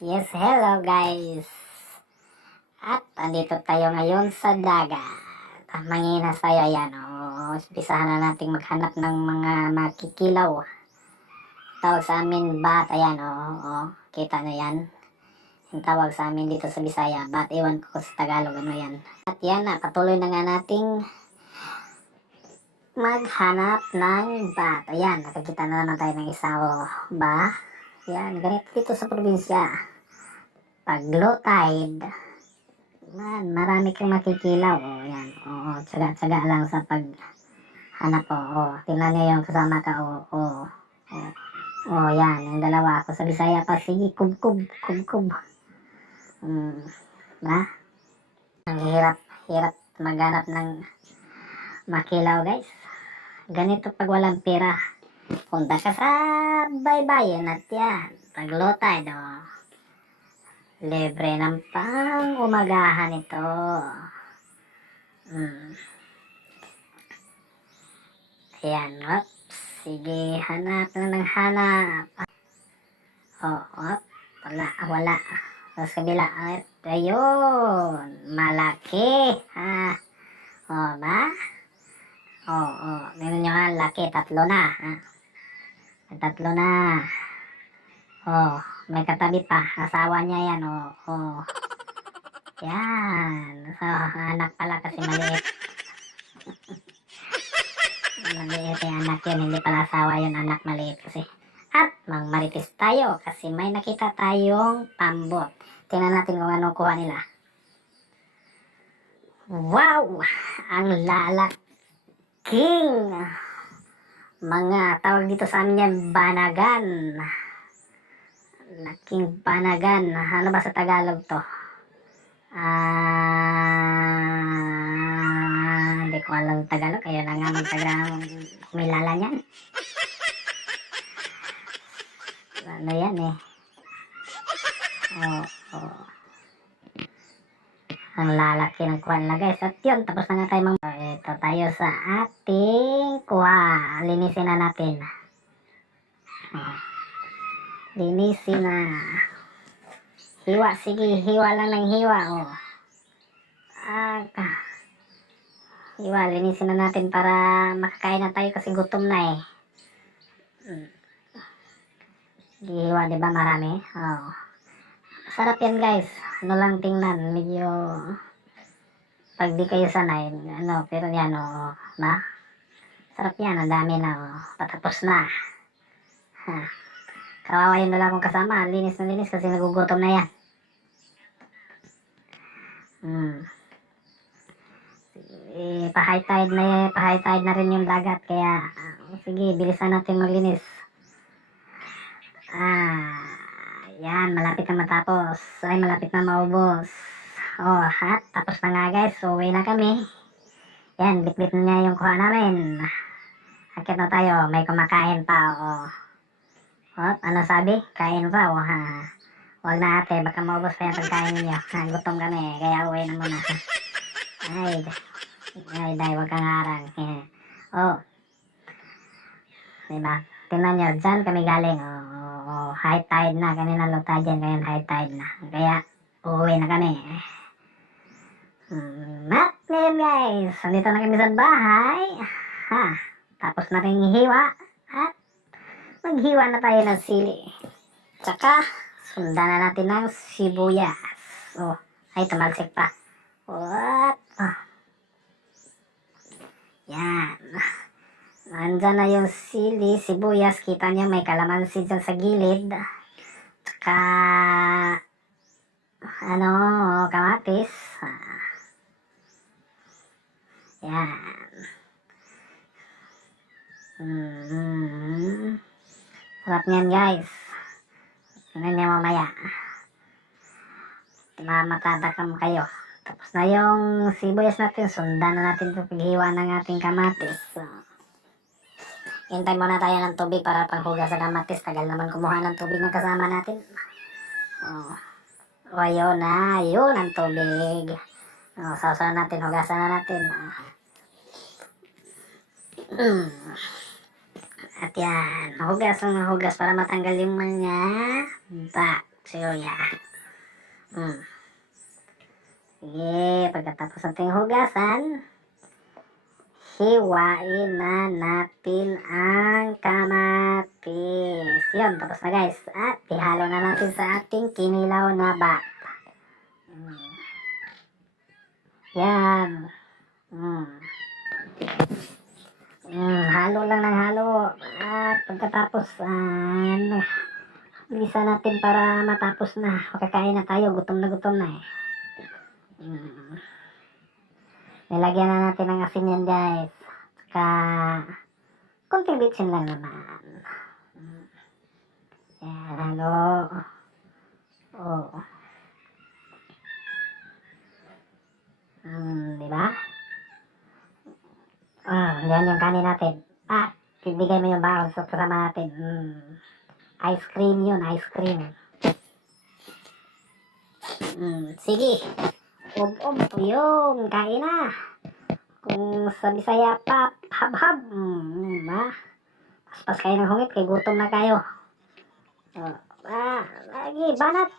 Yes, hello guys. At andito tayo ngayon sa dagat. Manginas tayo, ayan. Umpisahan na natin maghanap ng mga makikilaw. Tawag sa amin bat, ayan. Kita nyo yan. Yung tawag sa amin dito sa Bisaya, bat. Ewan ko sa Tagalog, ano yan. At yan na, patuloy na nga nating maghanap ng bat. Ayan, nakakita na naman tayo ng isa, ba? Yan, ganito dito sa probinsya. Pag low tide, man, marami kang makikilaw. Yan. Tsaga-tsaga lang sa paghanap. Tingnan niyo yung kasama ka. Yan. Yung dalawa ako sa Bisaya pa. Sige, kub-kub. Ba? Ang hirap maghanap ng makilaw, guys. Ganito pag walang pera. Punta ka sa baybayin at yan. Pag low tide, libre ng pang umagahan ito. Ayan, sige, hanap na ng hanap. Wala. Sa kabila, ayun, malaki. Ba? Meron nyo nga, laki, tatlo na. Tatlo na. May katabi pa, asawa niya yan, Yan. So, anak pala kasi maliit. Maliit yung anak yun, hindi pala asawa yun, anak maliit kasi. At marites tayo kasi may nakita tayong pambot. Tingnan natin kung anong kuha nila. Wow! Ang lalaking mga tawag dito sa amin yan, banagan. Laking banagan. Ano ba sa Tagalog to? Hindi ko alam Tagalog. Ayun na nga mag-Tagalog. Kumilala niyan. Ano yan eh? Ang lalaki ng kuha nila guys. At yun, tapos na nga tayo ito tayo sa ating kuha. Linisin na natin. Linisin na. Hiwa, sige, hiwa lang ng hiwa, Hiwa, linisin na natin para makakain na tayo kasi gutom na eh. Hiwa, diba marami? Sarap yan guys. Ano lang tingnan, medyo pag di kayo sanay, pero yan, ba? Sarap yan, ang dami na, patapos na. Kawawa yun na lang akong kasama, linis na linis kasi nagugutom na yan. Pa-high tide na rin yung dagat, kaya sige, bilisan natin maglinis. Yan, malapit na matapos. Malapit na maubos. At tapos na nga guys, uwi na kami. Yan, bit-bit na niya yung kuha namin. Akit na tayo, may kumakain pa, ano sabi? Kain pa, Huwag na ate, baka maubos pa yung pagkain ninyo. Gutom kami, kaya uwi na muna. Day, huwag kang harang. Diba? Tingnan nyo, dyan kami galing. High tide na. Kanina low tide dyan, ngayon high tide na. Kaya, uwi na kami. At ngayon guys, andito na kami sa bahay. Tapos na rin hiwa. At maghiwa na tayo ng sili. Tsaka, sundan na natin ng sibuyas. Ay, tumalsik pa. Yan. Nandyan na yung sili, sibuyas. Kita nyo may kalamansi dyan sa gilid. Tsaka, kamatis. Yan. Sarap niyan guys. Tingnan niyo mamaya. Matadakam kayo. Tapos na yung sibuyas natin. Sundan na natin ito paghiwa ng ating kamatis. Hintay muna tayo ng tubig para panghugas sa kamatis. Tagal naman kumuha ng tubig ng kasama natin. Ayun na. Ayun ang tubig. Sausawan natin. Hugasan na natin. At yan. Hugas para matanggal yung mga bugs. Serya. Sige, pagkatapos nating hugasan, hiwain na natin ang kamatis. Yun, tapos na guys. At ihalo na natin sa ating kinilaw na bat. Yan. Halo lang ng halo. At pagkatapos, bisa natin para matapos na. Makakain na tayo. Gutom na eh. Nilagyan na natin ng asin yan guys. Saka, konting bitsin lang naman. Yan, halo. Oh. Diba? Yan yung kanin natin. Ibigay mo yung baon sa kasama natin. Ice cream yun, ice cream. Sige. Yun, kain na. Kung sa Bisaya pa, hab-hab. Paspas kayo ng hungit, kay gutom na kayo. Lagi, banat.